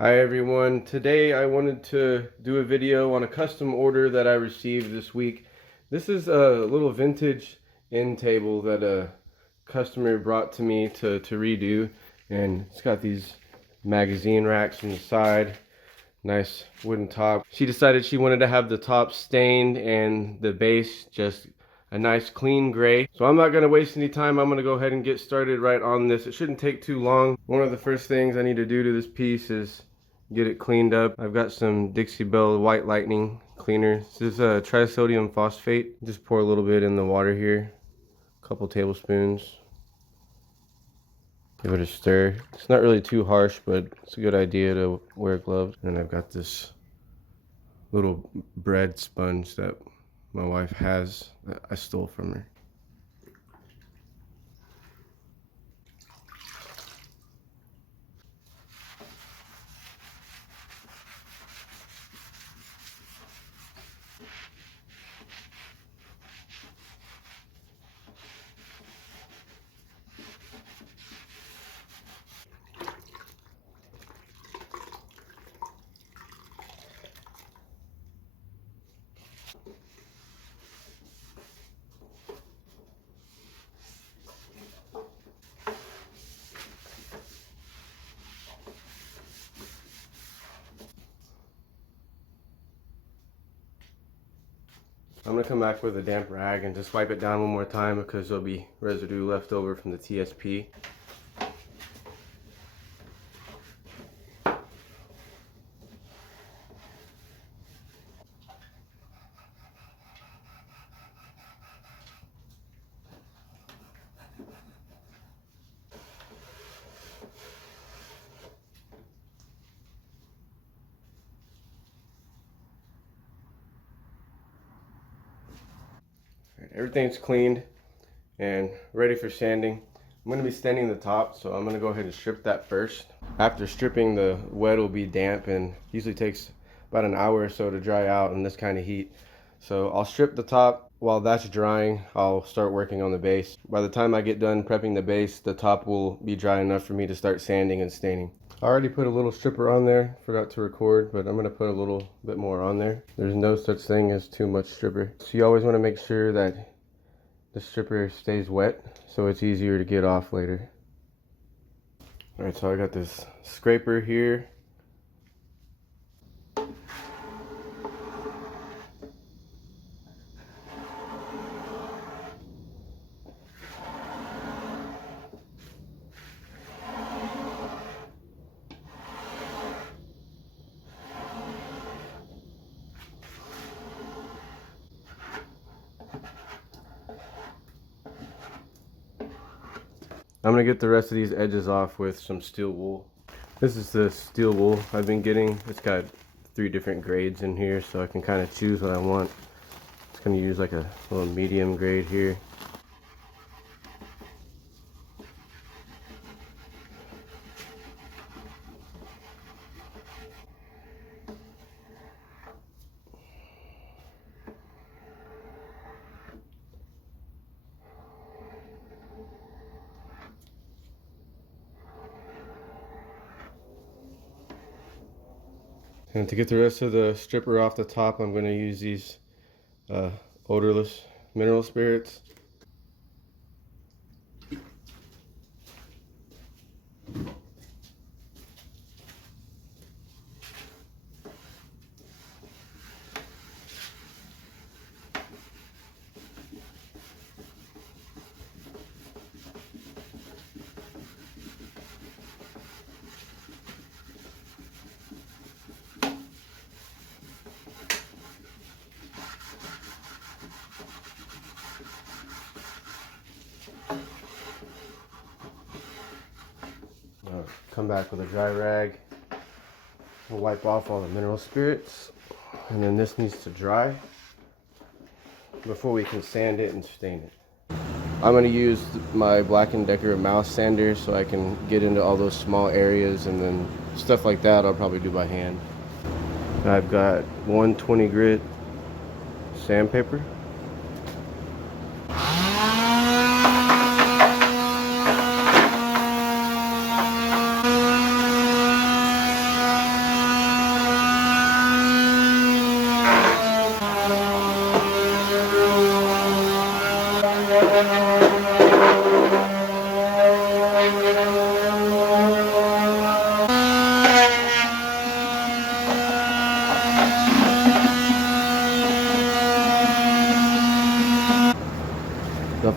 Hi everyone, today I wanted to do a video on a custom order that I received this week. This is a little vintage end table that a customer brought to me to redo, and it's got these magazine racks on the side, nice wooden top. She decided she wanted to have the top stained and the base just a nice clean gray. So I'm not going to waste any time. I'm going to go ahead and get started right on this. It shouldn't take too long. One of the first things I need to do to this piece is get it cleaned up. I've got some Dixie Bell White Lightning cleaner. This is a trisodium phosphate. Just pour a little bit in the water here, a couple tablespoons. Give it a stir. It's not really too harsh, but it's a good idea to wear gloves. And I've got this little bread sponge that my wife has that I stole from her. I'm gonna come back with a damp rag and just wipe it down one more time because there'll be residue left over from the TSP. Everything's cleaned and ready for sanding. I'm going to be sanding the top, so I'm going to go ahead and strip that first. After stripping, the wet will be damp and usually takes about an hour or so to dry out in this kind of heat. So I'll strip the top. While that's drying, I'll start working on the base. By the time I get done prepping the base, the top will be dry enough for me to start sanding and staining. I already put a little stripper on there, forgot to record, but I'm going to put a little bit more on there. There's no such thing as too much stripper. So you always want to make sure that the stripper stays wet so it's easier to get off later. Alright, so I got this scraper here. I'm going to get the rest of these edges off with some steel wool. This is the steel wool I've been getting. It's got 3 different grades in here, so I can kind of choose what I want. It's going to use like a little medium grade here. And to get the rest of the stripper off the top, I'm going to use these odorless mineral spirits. Come back with a dry rag. We'll wipe off all the mineral spirits, and then this needs to dry before we can sand it and stain it. I'm going to use my Black & Decker mouse sander so I can get into all those small areas, and then stuff like that I'll probably do by hand. I've got 120 grit sandpaper.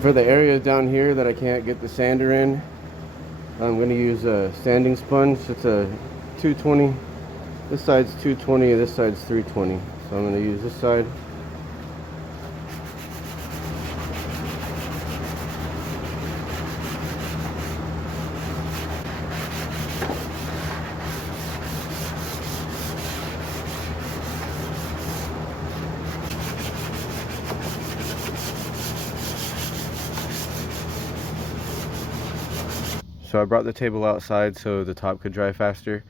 For the area down here that I can't get the sander in, I'm going to use a sanding sponge. It's a 220. This side's 220, this side's 320. So I'm going to use this side. So I brought the table outside so the top could dry faster.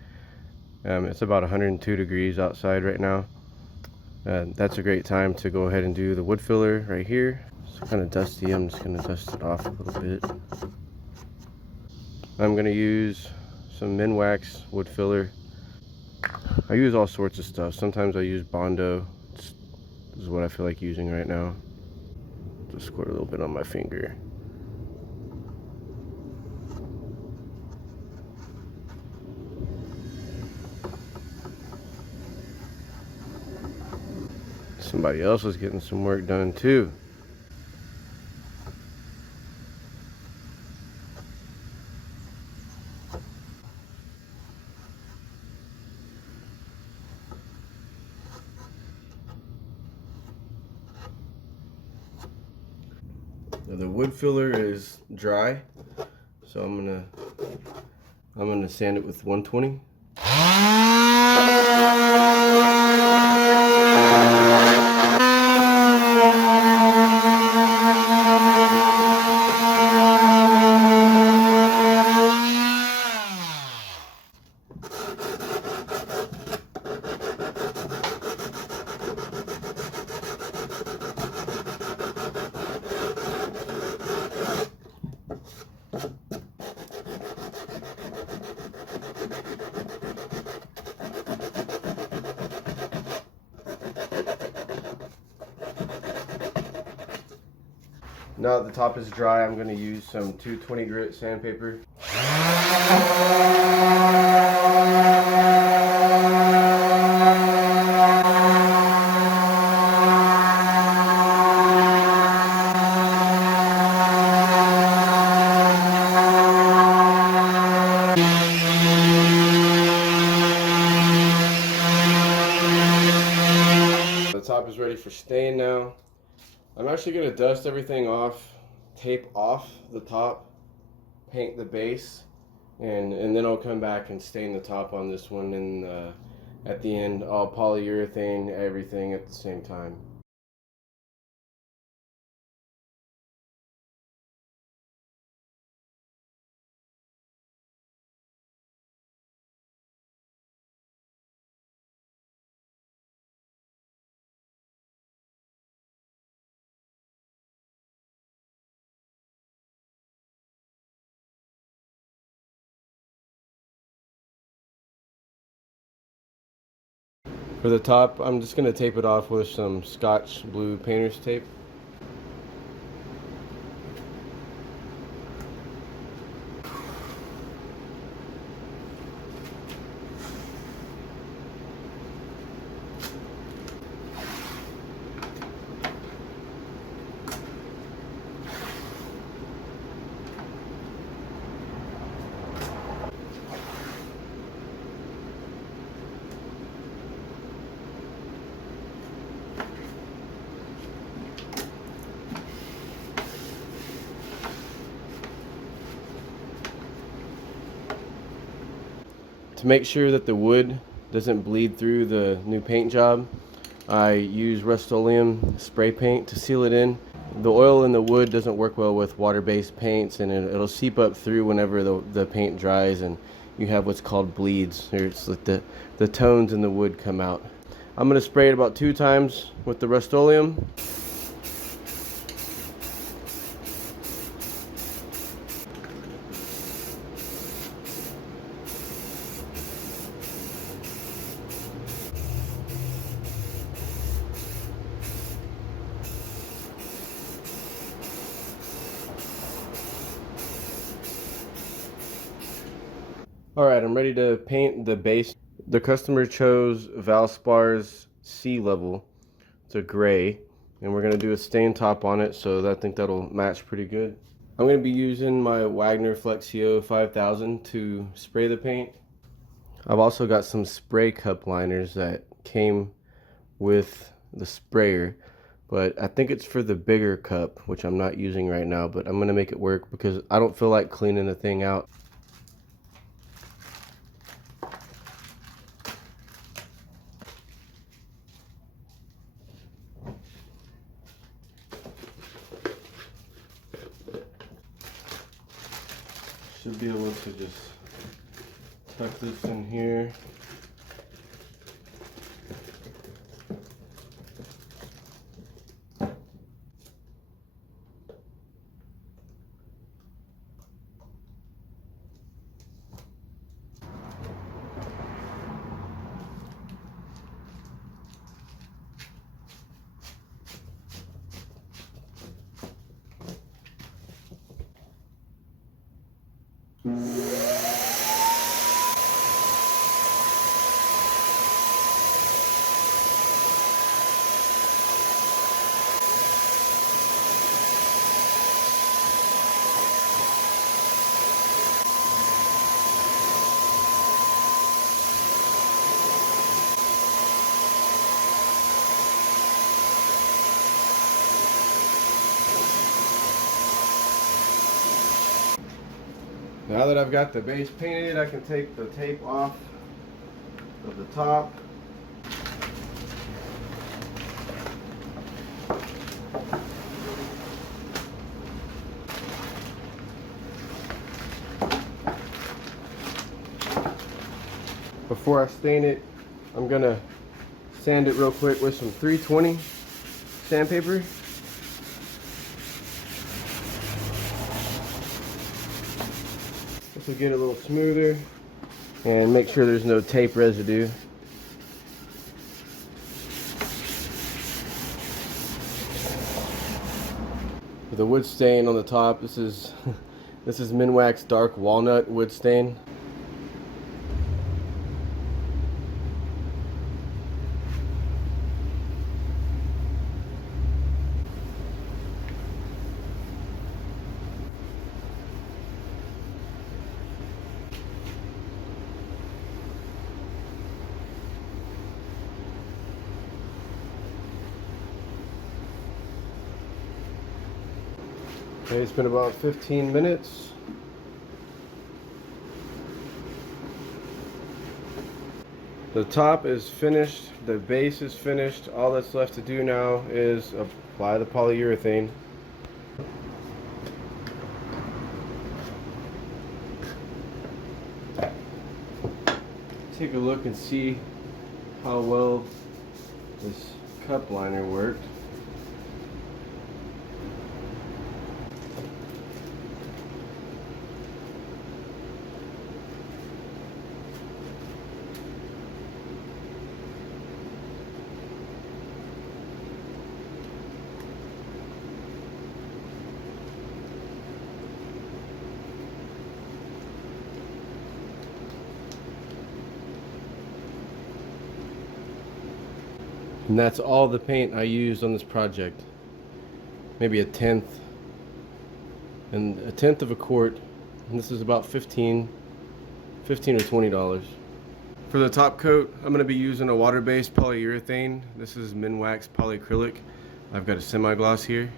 It's about 102 degrees outside right now. That's a great time to go ahead and do the wood filler right here. It's kind of dusty. I'm just going to dust it off a little bit. I'm going to use some Minwax wood filler. I use all sorts of stuff. Sometimes I use Bondo. This is what I feel like using right now. Just squirt a little bit on my finger. Somebody else was getting some work done too. Now the wood filler is dry, so I'm gonna sand it with 120. Now that the top is dry, I'm going to use some 220 grit sandpaper. The top is ready for stain now. I'm actually going to dust everything off, tape off the top, paint the base, and then I'll come back and stain the top on this one, and at the end I'll polyurethane everything at the same time. For the top, I'm just going to tape it off with some Scotch blue painter's tape. To make sure that the wood doesn't bleed through the new paint job, I use Rust-Oleum spray paint to seal it in. The oil in the wood doesn't work well with water-based paints, and it'll seep up through whenever the paint dries, and you have what's called bleeds. It's like the tones in the wood come out. I'm going to spray it about 2 times with the Rust-Oleum. Alright, I'm ready to paint the base. The customer chose Valspar's Sea Level. It's a gray. and we're going to do a stain top on it, so I think that'll match pretty good. I'm going to be using my Wagner Flexio 5000 to spray the paint. I've also got some spray cup liners that came with the sprayer, but I think it's for the bigger cup, which I'm not using right now, but I'm going to make it work because I don't feel like cleaning the thing out. Should be able to just tuck this in here. Now that I've got the base painted, I can take the tape off of the top. Before I stain it, I'm gonna sand it real quick with some 320 sandpaper. This will get it a little smoother and make sure there's no tape residue. With the wood stain on the top, this is Minwax Dark Walnut wood stain. Okay, it's been about 15 minutes. The top is finished, the base is finished. All that's left to do now is apply the polyurethane. Take a look and see how well this cup liner worked. And that's all the paint I used on this project. Maybe a tenth of a quart. And this is about $15 or $20. For the top coat, I'm going to be using a water-based polyurethane. This is Minwax polyacrylic. I've got a semi-gloss here.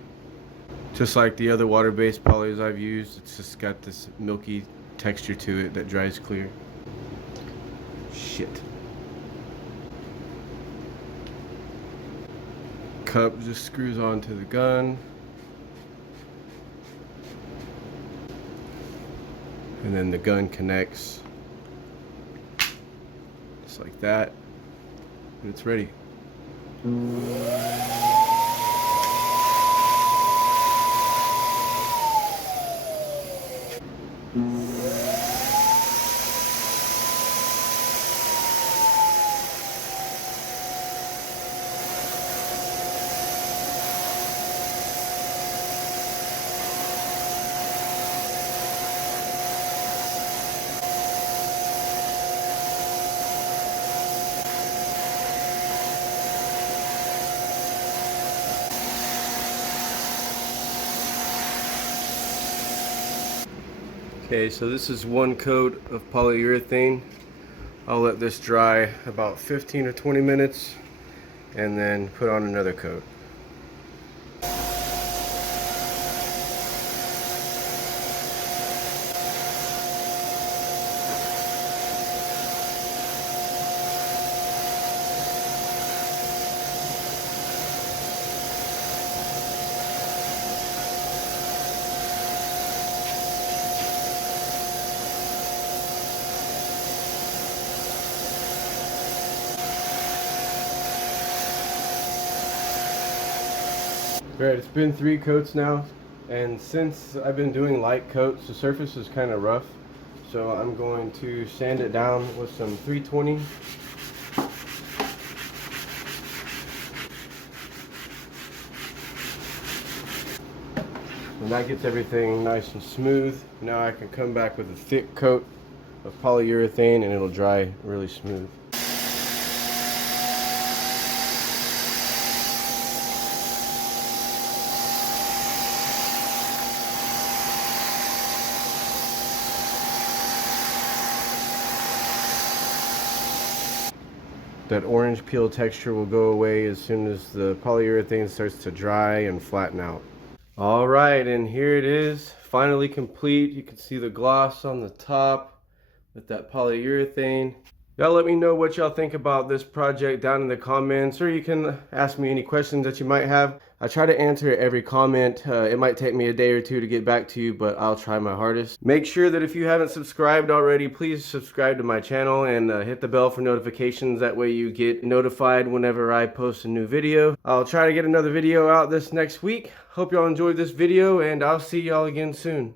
Just like the other water-based polys I've used, it's just got this milky texture to it that dries clear. Shit. Cup just screws onto the gun, and then the gun connects just like that, and it's ready. Okay, so this is one coat of polyurethane. I'll let this dry about 15 or 20 minutes and then put on another coat. Alright, it's been 3 coats now, and since I've been doing light coats, the surface is kind of rough, so I'm going to sand it down with some 320. And that gets everything nice and smooth. Now I can come back with a thick coat of polyurethane and it'll dry really smooth. That orange peel texture will go away as soon as the polyurethane starts to dry and flatten out. All right, and here it is, finally complete. You can see the gloss on the top with that polyurethane. Y'all let me know what y'all think about this project down in the comments, or you can ask me any questions that you might have. I try to answer every comment. It might take me a day or two to get back to you, but I'll try my hardest. Make sure that if you haven't subscribed already, please subscribe to my channel and hit the bell for notifications. That way you get notified whenever I post a new video. I'll try to get another video out this next week. Hope y'all enjoyed this video, and I'll see y'all again soon.